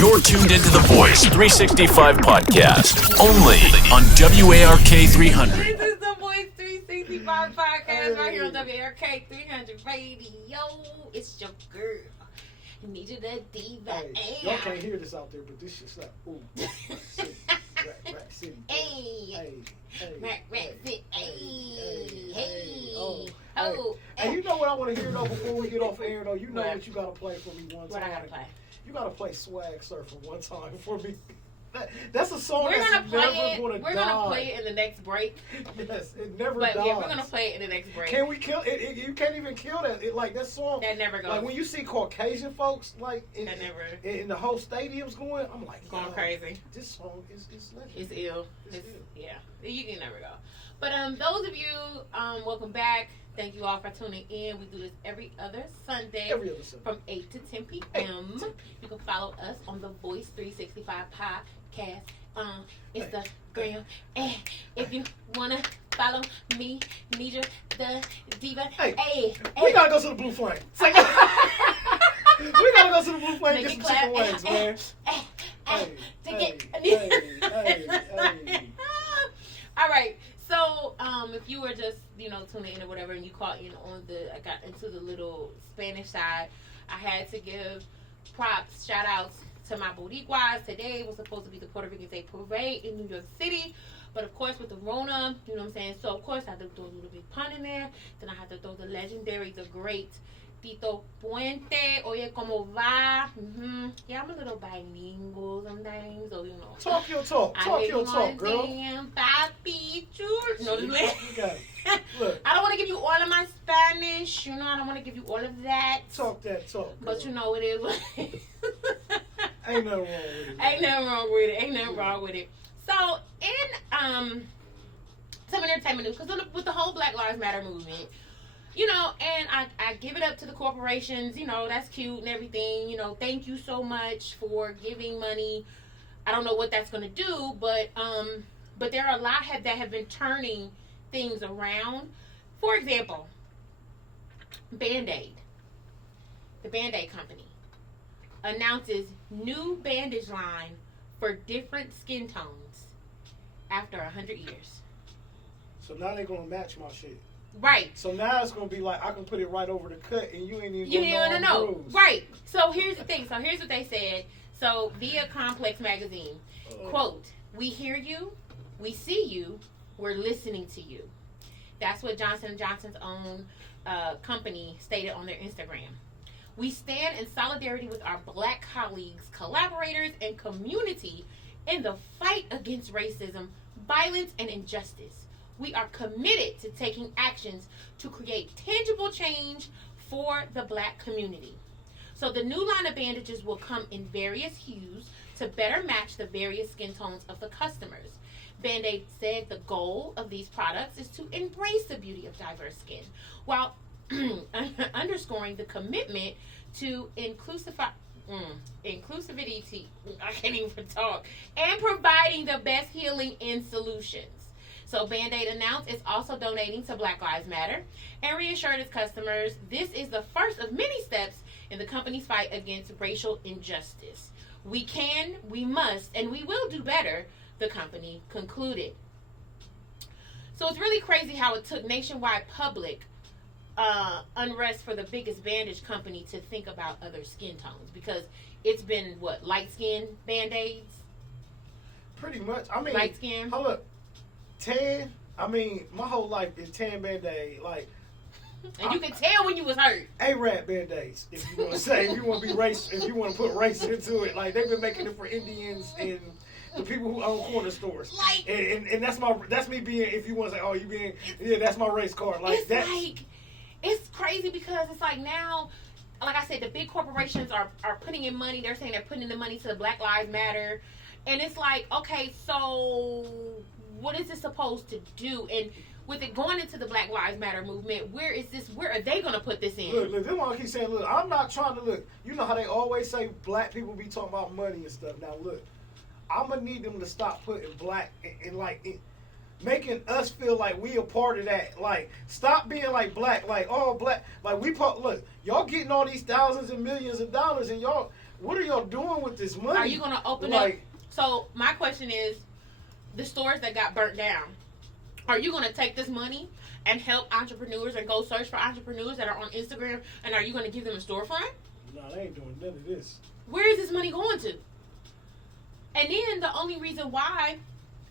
You're tuned into the Voice365 podcast, only on WARK300. This is the Voice365 podcast right here on WARK300Radio. It's your girl, NedraTheDiva. Hey, y'all can't hear this out there, but this shit's like, ooh, city, rap city. Hey, rap city. Hey, oh. Hey, you know what I want to hear though before we get off air though? You know What? what you gotta play for me one time. What I gotta play? You gotta play Swag Surfer one time for me. That's a song We're that's gonna play never it. gonna We're die. gonna play it in the next break. Yes, it never But dies. yeah, we're gonna play it in the next break. Can we kill it? You can't even kill that. Like that song. That never goes. Like when you see Caucasian folks like That never in the whole stadium's going, I'm like going crazy. This song is legendary. It's ill. It's ill. Yeah, you can never go. But welcome those of you, welcome back. Thank you all for tuning in. We do this every other Sunday from 8 to 10 p.m. You can follow us on the Voice365 podcast on Instagram. And if you want to follow me, NedraTheDiva. Hey, we gotta go to the Blue Flame. We gotta go to the Blue Flame and get some chicken wings, man. All right. So, if you were just, tuning in or whatever, and you caught in on I got into the little Spanish side, I had to give props, shout outs to my Boricuas. Today was supposed to be the Puerto Rican Day Parade in New York City, but of course with the Rona, you know what I'm saying? So, of course, I had to throw a little big pun in there. Then I had to throw the legendary, the great Tito Puente. Oye, ¿cómo va? Yeah, I'm a little bilingual sometimes, so Talk your talk. Talk your talk, girl. Papi chulo. No, You got it. Look. I don't want to give you all of my Spanish. I don't want to give you all of that. Talk that talk, girl. But it is. Ain't nothing wrong with it. Ain't nothing wrong with it. Ain't nothing wrong with it. So, in some entertainment news, because with the whole Black Lives Matter movement, and I give it up to the corporations, that's cute and everything, thank you so much for giving money. I don't know what that's going to do, but there are a lot that have been turning things around. For example, Band-Aid, the Band-Aid company, announces new bandage line for different skin tones after 100 years. So now they're going to match my shit. Right. So now it's going to be like, I can put it right over the cut and you ain't even going to know. Bruised. Right. So here's the thing. So here's what they said. So via Complex Magazine, quote, "We hear you, we see you, we're listening to you." That's what Johnson & Johnson's own company stated on their Instagram. "We stand in solidarity with our Black colleagues, collaborators, and community in the fight against racism, violence, and injustice. We are committed to taking actions to create tangible change for the Black community." So the new line of bandages will come in various hues to better match the various skin tones of the customers. Band-Aid said the goal of these products is to embrace the beauty of diverse skin, while underscoring the commitment to inclusivity, I can't even talk, and providing the best healing in solutions. So Band-Aid announced it's also donating to Black Lives Matter and reassured its customers this is the first of many steps in the company's fight against racial injustice. We can, we must, and we will do better, the company concluded. So it's really crazy how it took nationwide public unrest for the biggest bandage company to think about other skin tones, because it's been, light skin Band-Aids? Pretty much. I mean, light skin? Hold up. Tan, my whole life is tan Band-Aid. And you can tell when you was hurt. Arab Band-Aids, if you want to say, if you want to be race, if you want to put race into it. Like, they've been making it for Indians and the people who own corner stores. And that's me being, if you want to say, that's my race card. It's crazy because it's like now, like I said, the big corporations are putting in money. They're saying they're putting in the money to Black Lives Matter. And it's like, okay, so what is it supposed to do? And with it going into the Black Lives Matter movement, where are they going to put this in? Look, this one I keep saying, look, I'm not trying to look. You know how they always say black people be talking about money and stuff. Now, look, I'm going to need them to stop putting black in making us feel like we a part of that. Like, stop being like black, like all black. Like, look, y'all getting all these thousands and millions of dollars and y'all, what are y'all doing with this money? Are you going to open up? So my question is, the stores that got burnt down, are you going to take this money and help entrepreneurs and go search for entrepreneurs that are on Instagram, and are you going to give them a storefront? No, they ain't doing none of this. Where is this money going to? And then the only reason why,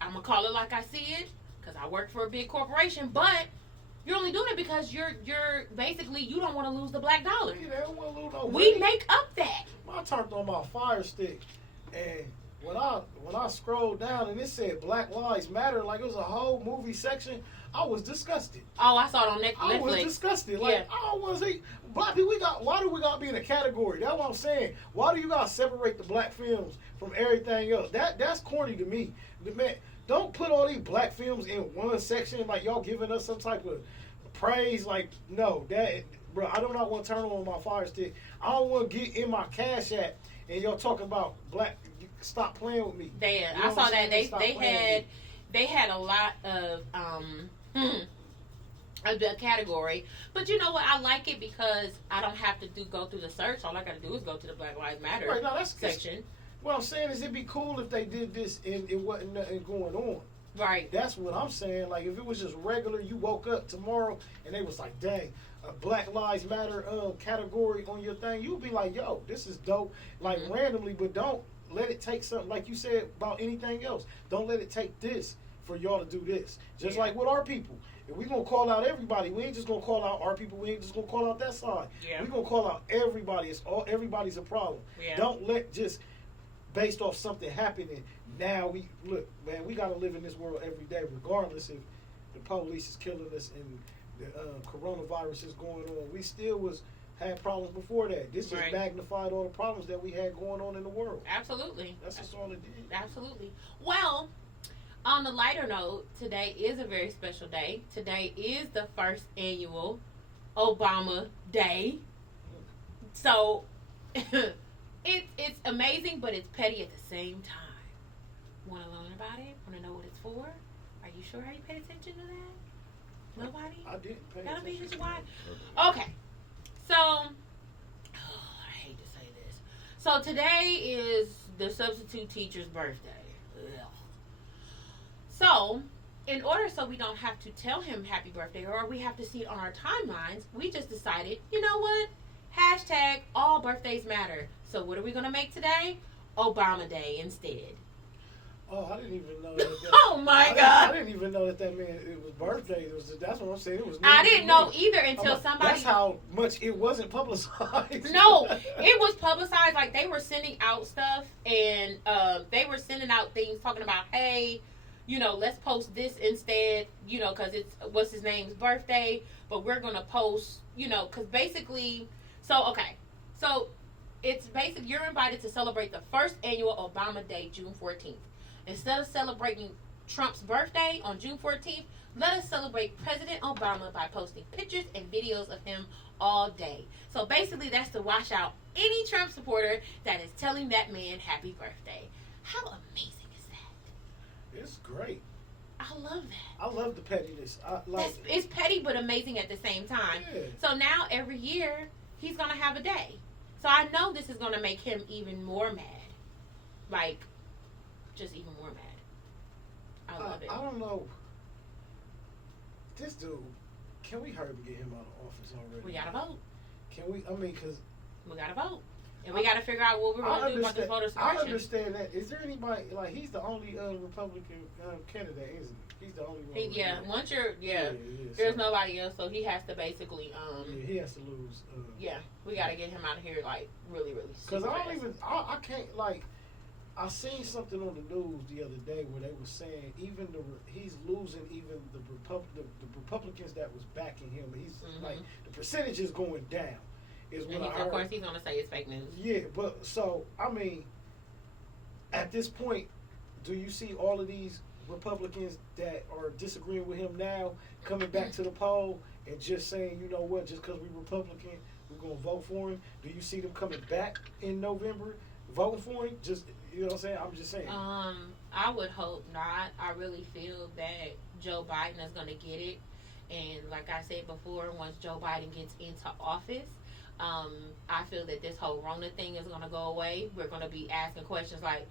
I'm going to call it like I see it, because I work for a big corporation, but you're only doing it because you're basically, you don't want to lose the black dollar. Yeah, they don't want to lose no We money. make up that. I turned on my Fire Stick, and when I scrolled down and it said Black Lives Matter, like it was a whole movie section, I was disgusted. Oh, I saw it on Netflix. I was disgusted. Like, I don't want to see black people. Why do we got to be in a category? That's what I'm saying. Why do you got to separate the black films from everything else? That's corny to me. Man, don't put all these black films in one section like y'all giving us some type of praise. Like, no, bro, I do not want to turn on my Fire Stick. I don't want to get in my Cash App and y'all talking about black. Stop playing with me. I saw that they had a lot of a category, but you know what? I like it because I don't have to go through the search. All I got to do is go to the Black Lives Matter section. What I'm saying is, it'd be cool if they did this and it wasn't nothing going on. Right. That's what I'm saying. Like, if it was just regular, you woke up tomorrow and they was like, dang, a Black Lives Matter category on your thing, you'd be like, yo, this is dope. Like, randomly, but don't let it take something, like you said about anything else. Don't let it take this for y'all to do this. Just like with our people. If we going to call out everybody, we ain't just going to call out our people. We ain't just going to call out that side. Yeah. we going to call out everybody. Everybody's a problem. Yeah. Don't let just based off something happening. Now, we got to live in this world every day, regardless if the police is killing us and the coronavirus is going on. We still had problems before that. This just magnified all the problems that we had going on in the world. Absolutely. That's just all it did. Absolutely. Well, on the lighter note, today is a very special day. Today is the first annual Obama Day. So, it's amazing, but it's petty at the same time. Want to learn about it? Want to know what it's for? Are you sure? Have you paid attention to that? Nobody? I didn't pay That'll attention. Be why. Okay. So, I hate to say this. So today is the substitute teacher's birthday. Ugh. So, in order so we don't have to tell him happy birthday or we have to see it on our timelines, we just decided, you know what? Hashtag all birthdays matter. So what are we going to make today? Obama Day instead. Oh, I didn't even know that. Oh my God! I didn't even know that meant it was birthday. That's what I'm saying. It was. I didn't know either until somebody. That's how much it wasn't publicized. No, it was publicized. Like they were sending out stuff, and they were sending out things talking about, hey, let's post this instead. Because it's what's his name's birthday, but we're gonna post. Because basically, so it's basically you're invited to celebrate the first annual Obama Day, June 14th. Instead of celebrating Trump's birthday on June 14th, let us celebrate President Obama by posting pictures and videos of him all day. So basically, that's to wash out any Trump supporter that is telling that man happy birthday. How amazing is that? It's great. I love that. I love the pettiness. It's petty but amazing at the same time. Yeah. So now every year, he's going to have a day. So I know this is going to make him even more mad. Like, just even more mad. I love it. I don't know. This dude, can we hurry to get him out of office already? We gotta vote. Can we? I mean, because we gotta vote, and we gotta figure out what we're gonna do about this voter suppression. I understand that. Is there anybody like he's the only Republican candidate, isn't he? He's the only one. Once you're there's nobody else, so he has to basically he has to lose. We gotta get him out of here like really, really. Because I can't like. I seen something on the news the other day where they were saying he's losing even the Republicans that was backing him. He's like the percentage is going down. Is what I heard. Of course, he's gonna say it's fake news. Yeah, but so I mean, at this point, do you see all of these Republicans that are disagreeing with him now coming back to the poll and just saying, you know what, just because we're Republican, we're gonna vote for him? Do you see them coming back in November voting for him? Just you know what I'm saying? I'm just saying. I would hope not. I really feel that Joe Biden is going to get it. And like I said before, once Joe Biden gets into office, I feel that this whole Rona thing is going to go away. We're going to be asking questions like,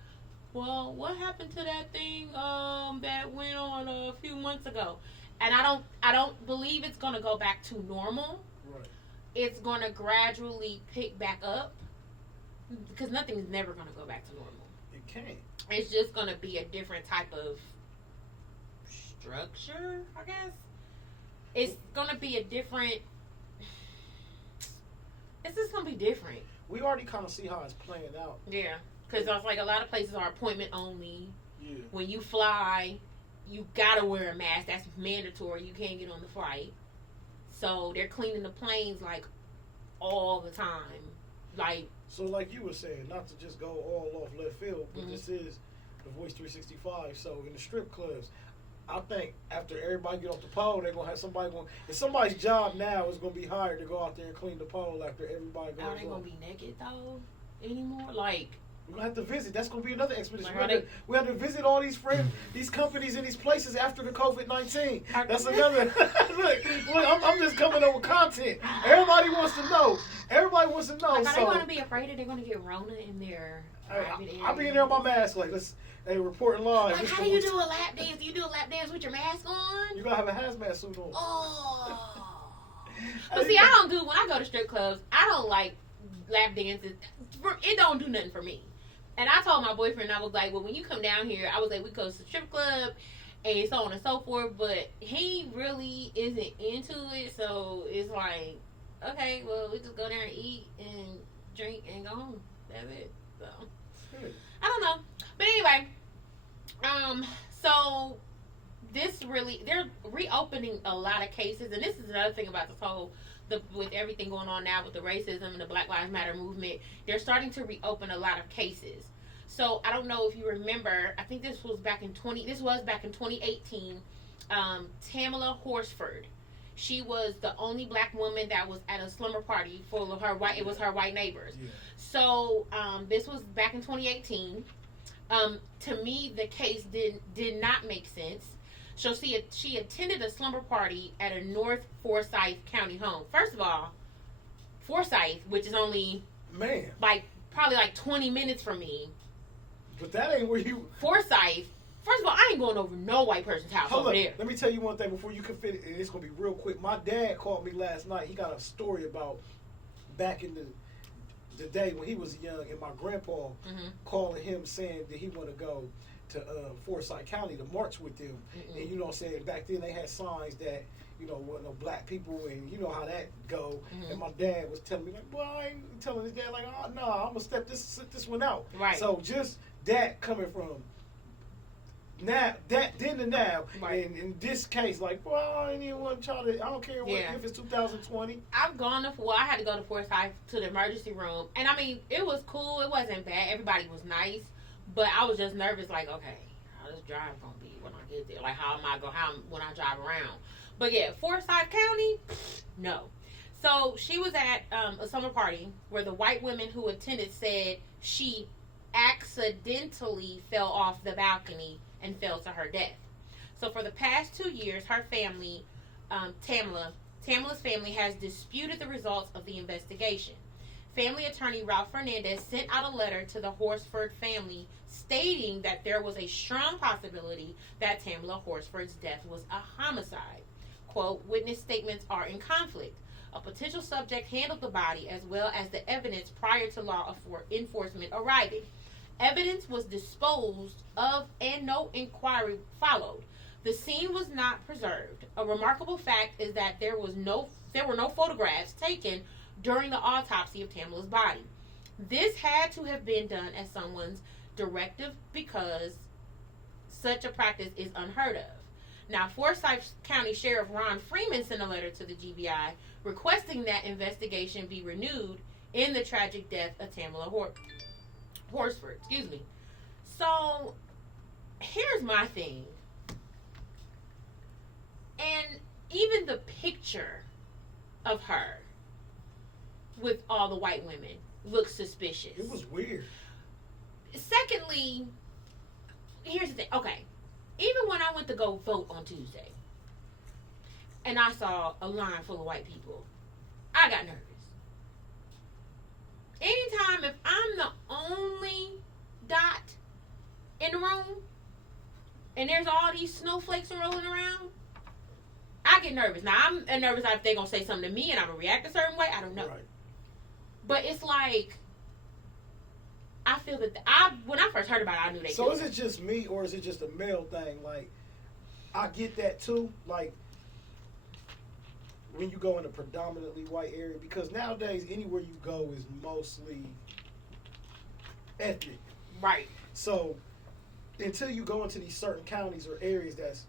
well, what happened to that thing that went on a few months ago? And I don't believe it's going to go back to normal. Right. It's going to gradually pick back up because nothing's never going to go back to normal. It can't. It's just going to be a different type of structure, I guess. It's going to be a different... It's just going to be different. We already kind of see how it's playing out. Yeah. Because I was like, a lot of places are appointment only. Yeah. When you fly, you got to wear a mask. That's mandatory. You can't get on the flight. So they're cleaning the planes, like, all the time. Like... So like you were saying, not to just go all off left field, but this is the Voice 365. So in the strip clubs, I think after everybody get off the pole, they're gonna have somebody going. If somebody's job now is gonna be hired to go out there and clean the pole after everybody goes. Are they gonna be naked though anymore? Like we're gonna have to visit. That's gonna be another expedition. Like, we have to visit all these these companies and these places after the COVID-19. That's another. look, I'm just coming up with content. Everybody wants to know. Everybody wants to know. Like, are so, they gonna be afraid that they're gonna get Rona in their private area? I'll be in there with my mask. Like reporting live. Like, how do you do a lap dance? Do you do a lap dance with your mask on? You gotta have a hazmat suit on. Oh. But see, I don't do when I go to strip clubs. I don't like lap dances. It don't do nothing for me. And I told my boyfriend, I was like, well, when you come down here, I was like, we go to the strip club and so on and so forth. But he really isn't into it. So it's like, okay, well, we just go there and eat and drink and go home. That's it. So I don't know. But anyway, so this really, they're reopening a lot of cases. And this is another thing about this whole, with everything going on now with the racism and the Black Lives Matter movement, they're starting to reopen a lot of cases. So I don't know if you remember, I think this was back in 2018, Tamala Horsford. She was the only black woman that was at a slumber party full of her white, it was her white neighbors. Yeah. So this was back in 2018. To me, the case did not make sense. So she attended a slumber party at a North Forsyth County home. First of all, Forsyth, which is only probably 20 minutes from me. But that ain't where you... Forsyth, first of all, I ain't going over no white person's house over there. Let me tell you one thing before you can fit it, and it's going to be real quick. My dad called me last night. He got a story about back in the day when he was young, and my grandpa calling him saying that he want to go to Forsyth County to march with them. And you know what I'm saying, back then they had signs that, you know, wasn't no black people, and you know how that go. And my dad was telling me, like, boy, I ain't telling his dad, like, oh, no, I'm going to sit this one out. Right. So just that coming from now, that then to now, and in this case, like, boy, I ain't even want to try to, I don't care if it's 2020. I've gone to, I had to go to Forsyth to the emergency room, and I mean, it was cool, it wasn't bad, everybody was nice, but I was just nervous, like, okay, how this drive gonna be when I get there? Like, when I drive around? But yeah, Forsyth County, no. So she was at a summer party where the white women who attended said she accidentally fell off the balcony and fell to her death. So for the past 2 years, her family, Tamala's family has disputed the results of the investigation. Family attorney Ralph Fernandez sent out a letter to the Horsford family stating that there was a strong possibility that Tamala Horsford's death was a homicide. Quote, witness statements are in conflict. A potential subject handled the body as well as the evidence prior to law enforcement arriving. Evidence was disposed of and no inquiry followed. The scene was not preserved. A remarkable fact is that there were no photographs taken during the autopsy of Tamala's body. This had to have been done at someone's directive because such a practice is unheard of. Now, Forsyth County Sheriff Ron Freeman sent a letter to the GBI requesting that investigation be renewed in the tragic death of Tamala Horsford. Excuse me. So, here's my thing. And even the picture of her with all the white women looks suspicious. It was weird. Secondly, here's the thing. Okay. Even when I went to go vote on Tuesday and I saw a line full of white people, I got nervous. time, if I'm the only dot in the room and there's all these snowflakes rolling around, I get nervous. Now, I'm nervous if they're going to say something to me and I'm going to react a certain way. I don't know. Right. But it's like, I feel that when I first heard about it, I knew they. So is it just me, or is it just a male thing? Like, I get that too. Like, when you go in a predominantly white area, because nowadays anywhere you go is mostly ethnic. Right. So until you go into these certain counties or areas that's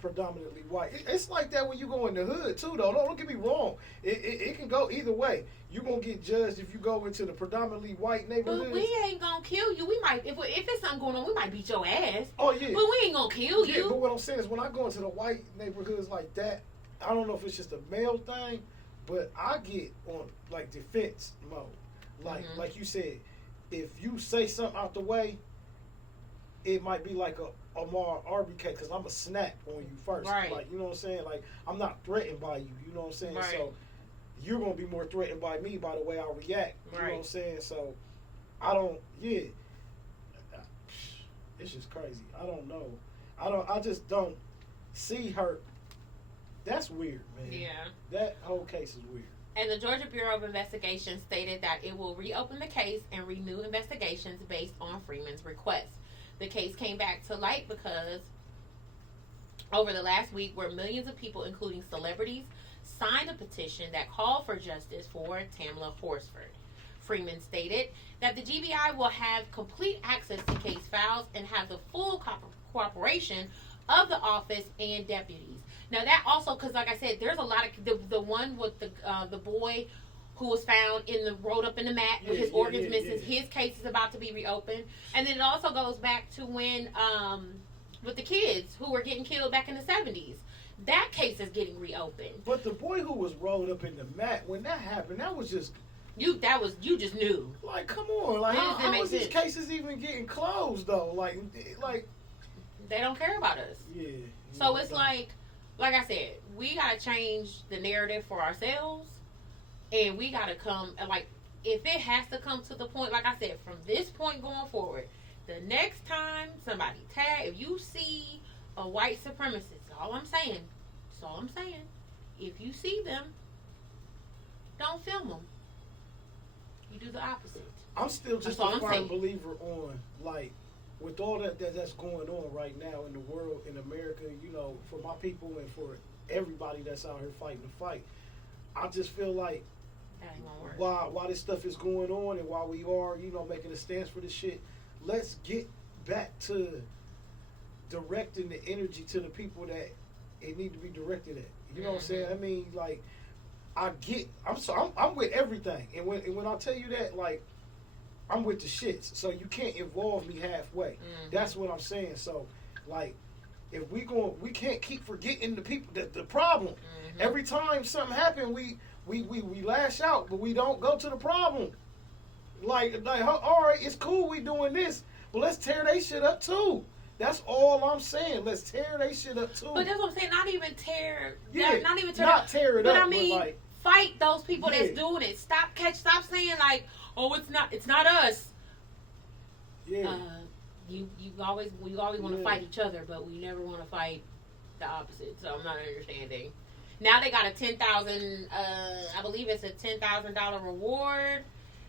predominantly white, it's like that when you go in the hood too. Though, don't get me wrong. It can go either way. You're going to get judged if you go into the predominantly white neighborhoods. But we ain't going to kill you. We might, if there's something going on, we might beat your ass. Oh, yeah. But we ain't going to kill you. But what I'm saying is when I go into the white neighborhoods like that, I don't know if it's just a male thing, but I get on, like, defense mode. Like, like you said, if you say something out the way, it might be like a more RBK, because I'm a snap on you first. Right. Like, you know what I'm saying? Like, I'm not threatened by you. You know what I'm saying? Right. So you're going to be more threatened by me by the way I react. You know what I'm saying? So I don't, it's just crazy. I don't know. I just don't see her. That's weird, man. Yeah. That whole case is weird. And the Georgia Bureau of Investigation stated that it will reopen the case and renew investigations based on Freeman's request. The case came back to light because over the last week, where millions of people, including celebrities, signed a petition that called for justice for Tamla Horsford. Freeman stated that the GBI will have complete access to case files and have the full cooperation of the office and deputies. Now that also, because like I said, there's a lot of the one with the boy who was found rolled up in the mat with his organs missing. His case is about to be reopened, and then it also goes back to when with the kids who were getting killed back in the 70s. That case is getting reopened. But the boy who was rolled up in the mat, when that happened, that was just you just knew. Like, come on, like how is these cases even getting closed though? Like they don't care about us. Yeah. So it's like I said, we gotta change the narrative for ourselves, and we gotta come like if it has to come to the point, like I said, from this point going forward, the next time somebody if you see a white supremacist, that's all I'm saying. If you see them, don't film them. You do the opposite. I'm still just a firm believer on, like, with all that's going on right now in the world, in America, you know, for my people and for everybody that's out here fighting the fight, I just feel like that ain't gonna work. While this stuff is going on and while we are, you know, making a stance for this shit, let's get back to directing the energy to the people that it need to be directed at. You know what I'm saying? I mean, like, I'm with everything, and when I tell you that, like, I'm with the shits. So you can't involve me halfway. That's what I'm saying. So, like, if we can't keep forgetting the people. The problem. Every time something happens, we lash out, but we don't go to the problem. Like, all right, it's cool, we doing this, but let's tear they shit up too. That's all I'm saying. Let's tear they shit up too. But that's what I'm saying. Not even tear. Not tear it up. But up. I mean, like, fight those people that's doing it. Stop saying like, oh, it's not us. Yeah. We always want to fight each other, but we never want to fight the opposite. So I'm not understanding. Now they got a $10,000. I believe it's a $10,000 reward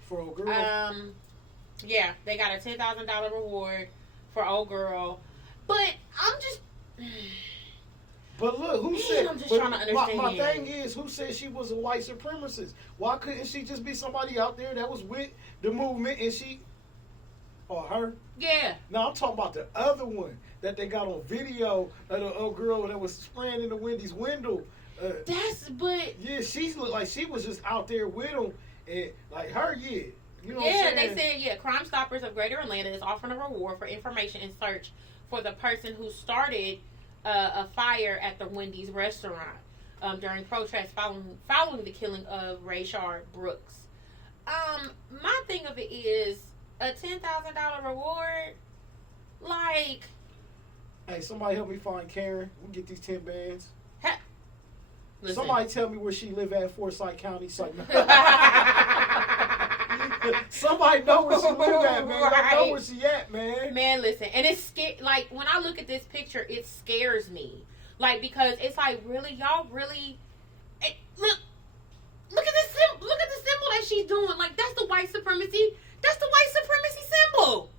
for old girl. Yeah, they got a $10,000 reward for old girl. But I'm just. But look, who said? I'm just trying to understand. My thing is, who said she was a white supremacist? Why couldn't she just be somebody out there that was with the movement and she, or her? Yeah. No, I'm talking about the other one that they got on video of the old girl that was spraying in the Wendy's window. Yeah, she looked like she was just out there with them, and like her, yeah. You know what I'm saying? They said, Crime Stoppers of Greater Atlanta is offering a reward for information and search for the person who started a fire at the Wendy's restaurant during protests following the killing of Rayshard Brooks. My thing of it is a $10,000 reward. Like, hey, somebody help me find Karen. We get these 10 bands. Listen. Somebody tell me where she live at, Forsyth County. Somebody know where she live at, man. I know Right. where she at, man. Man, listen, and it's like when I look at this picture, it scares me. Like, because it's like, really, y'all really look at the symbol. Look at the symbol that she's doing. Like, that's the white supremacy. That's the white supremacy symbol.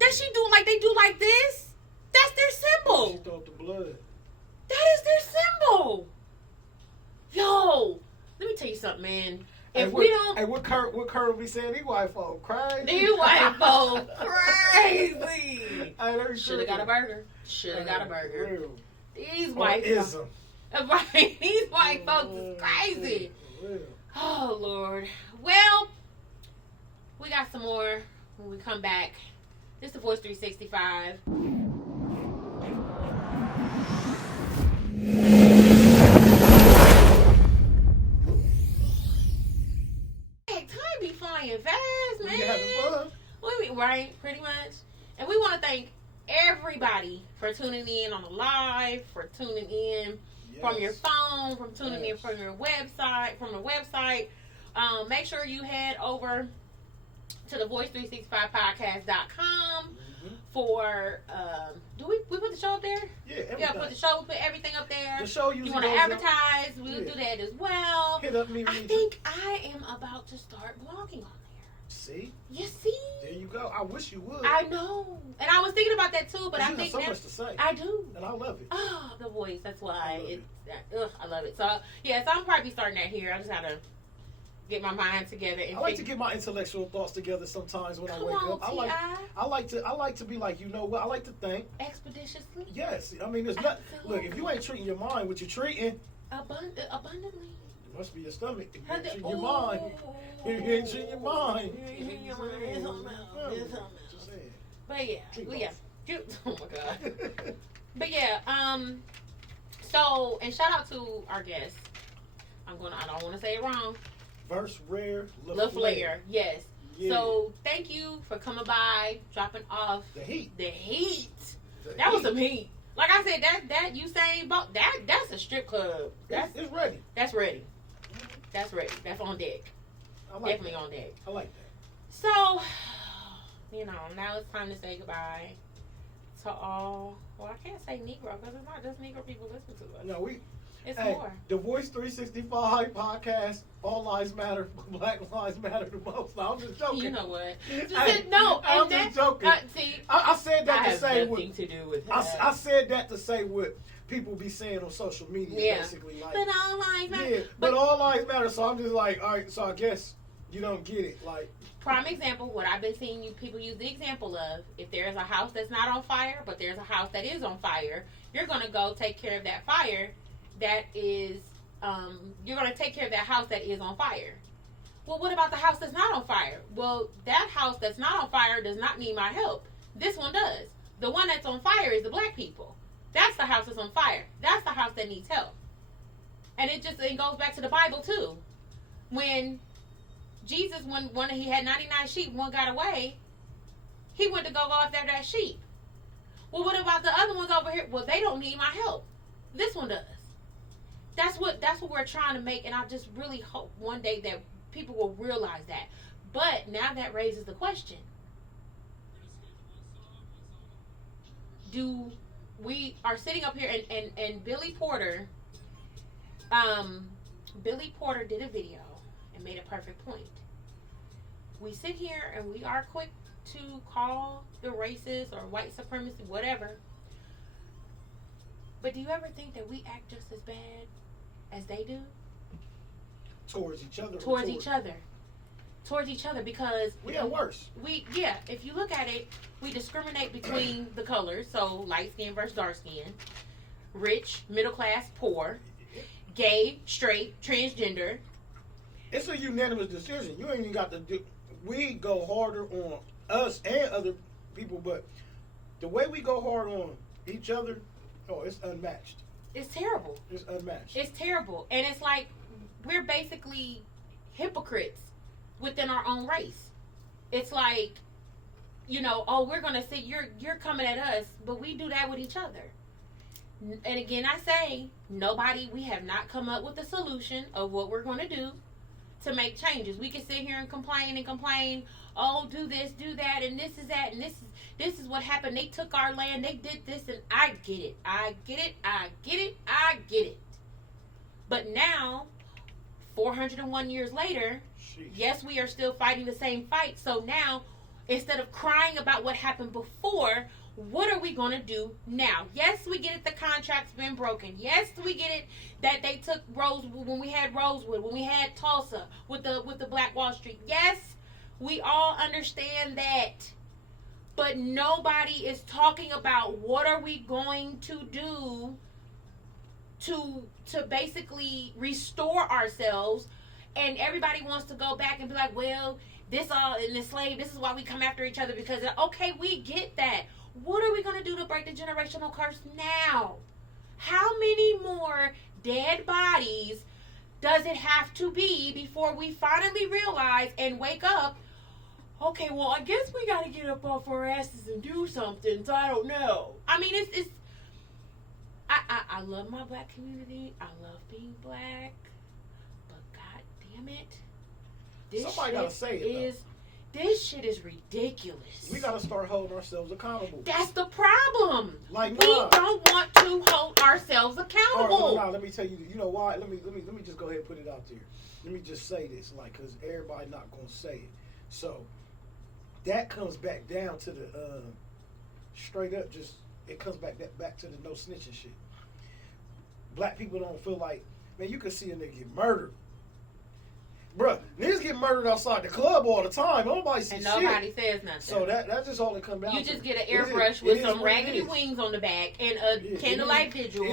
That she doing, like they do like this. That's their She symbol. throw up the blood. That is their symbol. Yo, let me tell you something, man. If we don't, Hey, what Kurt be saying? These white folk crazy. these white folks crazy. Hey, Should have got a burger. Should have got a burger. Real. These white folks. Right. These white folks is crazy. Real. Oh, Lord. Well, we got some more when we come back. This is the Voice 365. Hey, time be flying fast, man. We having fun. Right, pretty much. And we want to thank everybody for tuning in on the live, for tuning in from your phone, from tuning in from your website, from the website. Make sure you head over to the Voice365podcast.com for do we put the show up there? Yeah, put the show, put everything up there. The show you usually want to goes up. advertise, we'll do that as well. Hit up me. I think I am about to start blogging on there. See? You see? There you go. I wish you would. I know. And I was thinking about that too, but I you think have so much to say. I do. And I love it. Oh, the voice. That's why I love it. So yeah, so I'm probably starting that here. I just gotta get my mind together. And I like to get my intellectual thoughts together sometimes when I wake up. I like to be like, you know what? I like to think expeditiously. Yes, I mean there's not. Look, if you ain't treating your mind, what you're treating abundantly. It must be your stomach. If you ain't treating your mind, if you ain't treating your mind. Just saying. But yeah, oh my god. But yeah, so, and shout out to our guest. I don't want to say it wrong. Verse Rare LaFlair, yes. Yeah. So thank you for coming by, dropping off the heat. That was some heat. Like I said, that you saying about that's a strip club. It's ready. That's ready. That's ready. That's on deck. Definitely that. on deck. I like that. So, now it's time to say goodbye to all. Well, I can't say Negro because it's not just Negro people listening to us. No, it's more. The Voice 365 podcast. All lives matter. Black lives matter the most. No, I'm just joking. You know what? I'm just joking. See, I said that to say nothing to do with that. I said that to say what people be saying on social media, basically. Like, but all lives matter. Yeah, but all lives matter. So I'm just like, all right. So I guess you don't get it. Like, prime example, what I've been seeing people use the example of: if there's a house that's not on fire, but there's a house that is on fire, you're gonna go take care of that fire. That is, you're going to take care of that house that is on fire. Well, what about the house that's not on fire? Well, that house that's not on fire does not need my help. This one does. The one that's on fire is the black people. That's the house that's on fire. That's the house that needs help. And it goes back to the Bible too. When Jesus, when he had 99 sheep, one got away, he went to go after that sheep. Well, what about the other ones over here? Well, they don't need my help. This one does. That's what we're trying to make, and I just really hope one day that people will realize that. But now that raises the question: we are sitting up here and Billy Porter did a video and made a perfect point. We sit here and we are quick to call the racist or white supremacy, whatever. But do you ever think that we act just as bad as they do? Towards each other. Towards each other, because we are worse. If you look at it, we discriminate between the colors, so light skin versus dark skin, rich, middle class, poor, gay, straight, transgender. It's a unanimous decision. You ain't even got to do. We go harder on us and other people, but the way we go hard on each other, it's unmatched. It's terrible. It's unmatched. It's terrible. And it's like we're basically hypocrites within our own race. It's like, we're going to say you're coming at us, but we do that with each other. And again, I say, we have not come up with a solution of what we're going to do to make changes. We can sit here and complain. Oh, do this, do that, and this is that, and this is what happened. They took our land. They did this, and I get it. But now, 401 years later, yes, we are still fighting the same fight. So now, instead of crying about what happened before, what are we going to do now? Yes, we get it. The contract's been broken. Yes, we get it that they took Rosewood when we had Rosewood, when we had Tulsa with the Black Wall Street. Yes, we all understand that. But nobody is talking about what are we going to do to basically restore ourselves. And everybody wants to go back and be like, well, this all in the slave, this is why we come after each other, because okay, we get that. What are we going to do to break the generational curse now? How many more dead bodies does it have to be before we finally realize and wake up, okay, well, I guess we got to get up off our asses and do something, so I don't know. I mean, I love my black community. I love being black. But God damn it. Somebody got to say it, This shit is ridiculous. We gotta start holding ourselves accountable. That's the problem. Like, we don't want to hold ourselves accountable. Let me tell you. You know why? Let me just go ahead and put it out there. Let me just say this, because everybody not gonna say it. So that comes back down to the straight up. Just it comes back to the no snitching shit. Black people don't feel like, man, you can see a nigga get murdered. Bruh, niggas get murdered outside the club all the time. Nobody sees shit. And nobody says nothing. So that's just all it comes down to. You just get an airbrush with some raggedy wings on the back and a candlelight visual,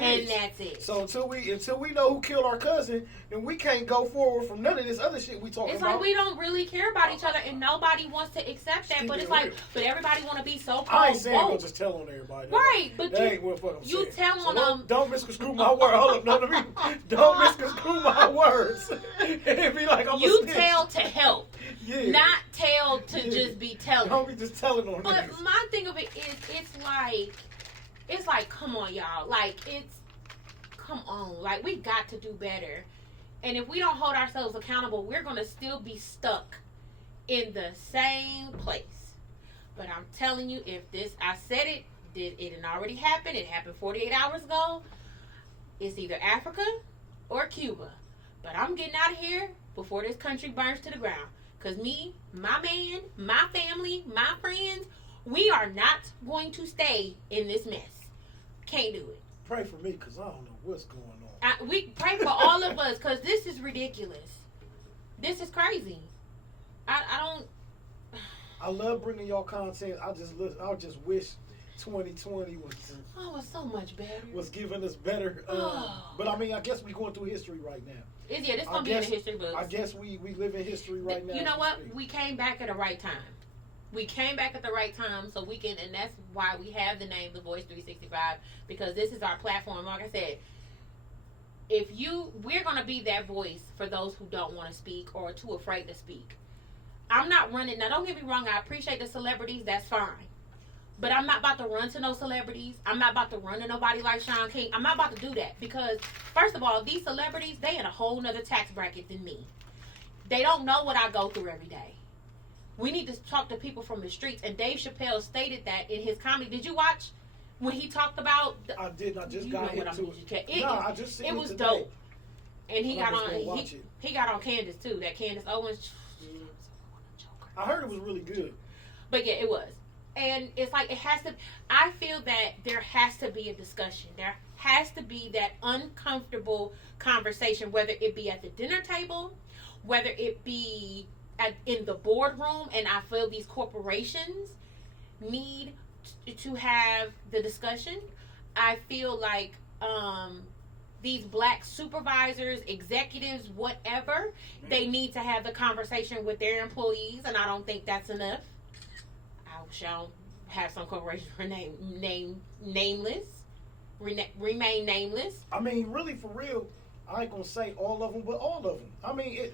and that's it. So until we know who killed our cousin, then we can't go forward from none of this other shit we talking about. It's like we don't really care about each other, and nobody wants to accept that. But it's like, but everybody want to be so called. I ain't saying go just tell on everybody. Right, but that ain't what I'm you saying. tell on them. Don't misconstrue my word. Hold up, don't misconstrue my words. It'd be like I'm you tell to help, not tell to just be telling. Don't be just telling on But niggas. my thing of it is, it's like, come on, y'all. Like, come on. Like, we got to do better. And if we don't hold ourselves accountable, we're going to still be stuck in the same place. But I'm telling you, I said it didn't already happen. It happened 48 hours ago. It's either Africa or Cuba. But I'm getting out of here before this country burns to the ground. Because me, my man, my family, my friends, we are not going to stay in this mess. Can't do it. Pray for me, because I don't know what's going on. We pray for all of us, because this is ridiculous. This is crazy. I don't... I love bringing y'all content. I just wish 2020 was so much better. Was giving us better. But I mean, I guess we're going through history right now. This gonna be in the history books. I guess we live in history right now. You know what? We came back at the right time. We came back at the right time, so we can, and that's why we have the name TheVoice365, because this is our platform. Like I said, we're gonna be that voice for those who don't want to speak or are too afraid to speak. I'm not running. Now, don't get me wrong. I appreciate the celebrities. That's fine. But I'm not about to run to no celebrities. I'm not about to run to nobody like Sean King. I'm not about to do that. Because, first of all, these celebrities, they in a whole nother tax bracket than me. They don't know what I go through every day. We need to talk to people from the streets. And Dave Chappelle stated that in his comedy. Did you watch when he talked about... I didn't. I just got into it. I just seen it. It was today. dope. And he got on... He got on Candace, too. That Candace Owens... I heard it was really good. But, yeah, it was. And it's like, I feel that there has to be a discussion. There has to be that uncomfortable conversation, whether it be at the dinner table, whether it be in the boardroom. And I feel these corporations need to have the discussion. I feel like these black supervisors, executives, whatever, they need to have the conversation with their employees. And I don't think that's enough. Shall have some corporations remain nameless. I mean, really, for real, I ain't gonna say all of them, but all of them. I mean,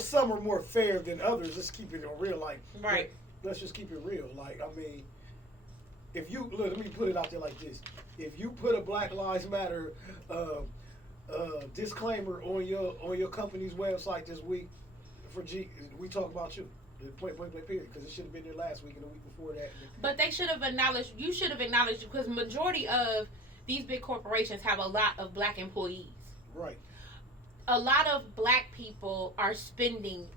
some are more fair than others. Let's keep it real, like right. Let's just keep it real. Like, I mean, let me put it out there like this: if you put a Black Lives Matter disclaimer on your company's website this week for G. We talk about you. Point period, because it should have been there last week and the week before that. But they should have acknowledged. You should have acknowledged, because majority of these big corporations have a lot of black employees. Right. A lot of black people are spending.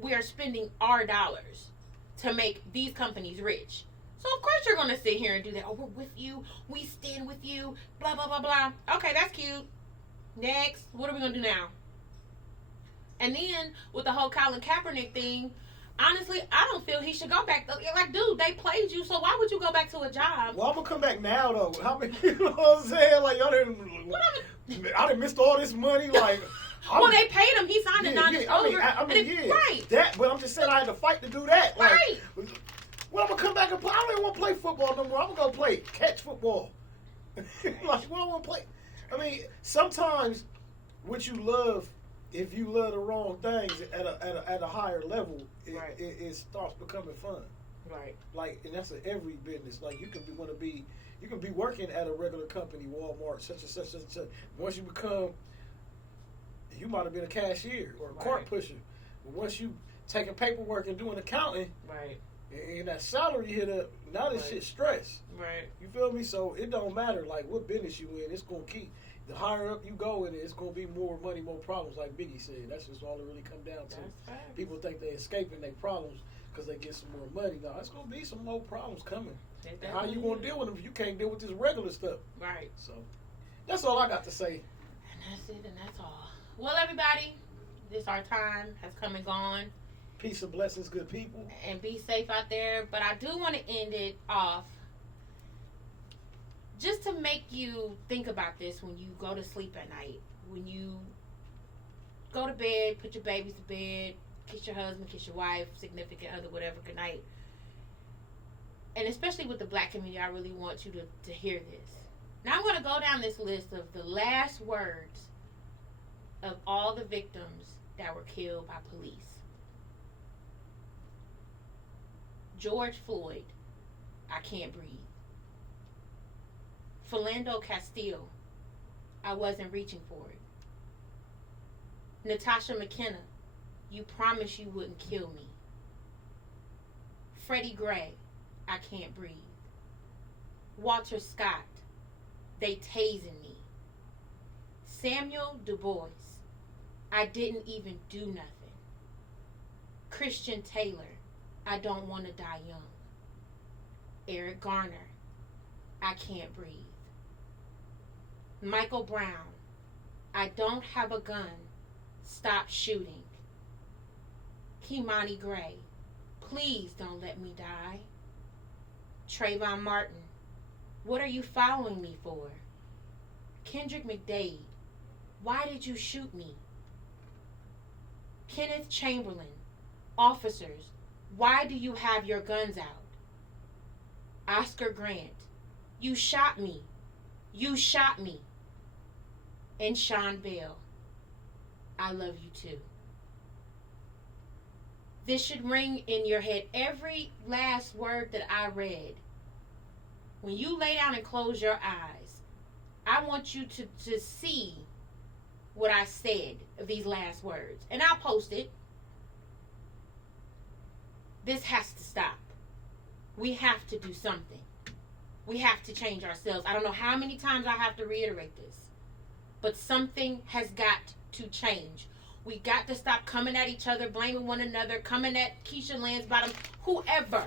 We are spending our dollars to make these companies rich. So of course you're gonna sit here and do that. Oh, we're with you. We stand with you. Blah blah blah blah. Okay, that's cute. Next, what are we gonna do now? And then with the whole Colin Kaepernick thing. Honestly, I don't feel he should go back. Like, dude, they played you, so why would you go back to a job? Well, I'm gonna come back now, though. How many? You know what I'm saying? Like, y'all didn't. I didn't missed all this money. Like, well, they paid him. He signed a non-disclosure. Right. That, but I'm just saying I had to fight to do that. Like, right. Well, I'm gonna come back and play. I don't even want to play football no more. I'm gonna go play catch football. Like, well, I want to play. I mean, sometimes what you love. If you love the wrong things at a higher level, it starts becoming fun. Right. Like, and that's in every business. Like, you can be working at a regular company, Walmart, such and such and such. Once you become, you might have been a cashier or a cart pusher. But once you taking paperwork and doing accounting, right, and that salary hit up, now this shit's stress. Right. You feel me? So it don't matter like what business you in. It's gonna keep. The higher up you go, and it's going to be more money, more problems, like Biggie said. That's just all it really comes down to. People think they're escaping their problems because they get some more money. No, it's going to be some more problems coming. How you going to deal with them if you can't deal with this regular stuff? Right. So that's all I got to say. And that's it, and that's all. Well, everybody, this our time has come and gone. Peace and blessings, good people. And be safe out there. But I do want to end it off just to make you think about this when you go to sleep at night. When you go to bed, put your babies to bed, kiss your husband, kiss your wife, significant other, whatever, good night. And especially with the black community, I really want you to hear this. Now I'm going to go down this list of the last words of all the victims that were killed by police. George Floyd, I can't breathe. Philando Castile, I wasn't reaching for it. Natasha McKenna, you promised you wouldn't kill me. Freddie Gray, I can't breathe. Walter Scott, they tasing me. Samuel Du Bois, I didn't even do nothing. Christian Taylor, I don't want to die young. Eric Garner, I can't breathe. Michael Brown, I don't have a gun. Stop shooting. Kimani Gray, please don't let me die. Trayvon Martin, what are you following me for? Kendrick McDade, why did you shoot me? Kenneth Chamberlain, officers, why do you have your guns out? Oscar Grant, you shot me. You shot me. And Sean Bell, I love you too. This should ring in your head. Every last word that I read. When you lay down and close your eyes, I want you to see what I said of these last words. And I'll post it. This has to stop. We have to do something. We have to change ourselves. I don't know how many times I have to reiterate this. But something has got to change. We got to stop coming at each other, blaming one another, coming at Keisha Lansbottom, whoever.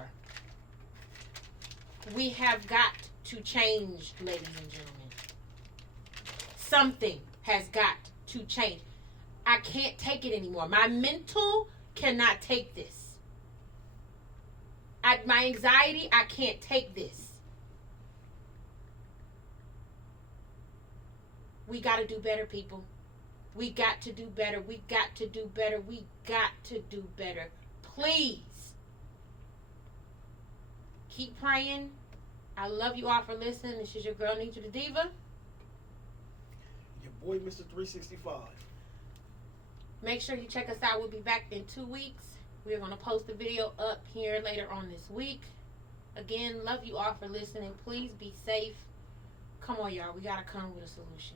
We have got to change, ladies and gentlemen. Something has got to change. I can't take it anymore. My mental cannot take this. My anxiety, I can't take this. We got to do better, people. We got to do better. We got to do better. We got to do better. Please. Keep praying. I love you all for listening. This is your girl, NedraTheDiva. Your boy, Mr. 365. Make sure you check us out. We'll be back in 2 weeks. We're going to post a video up here later on this week. Again, love you all for listening. Please be safe. Come on, y'all. We got to come with a solution.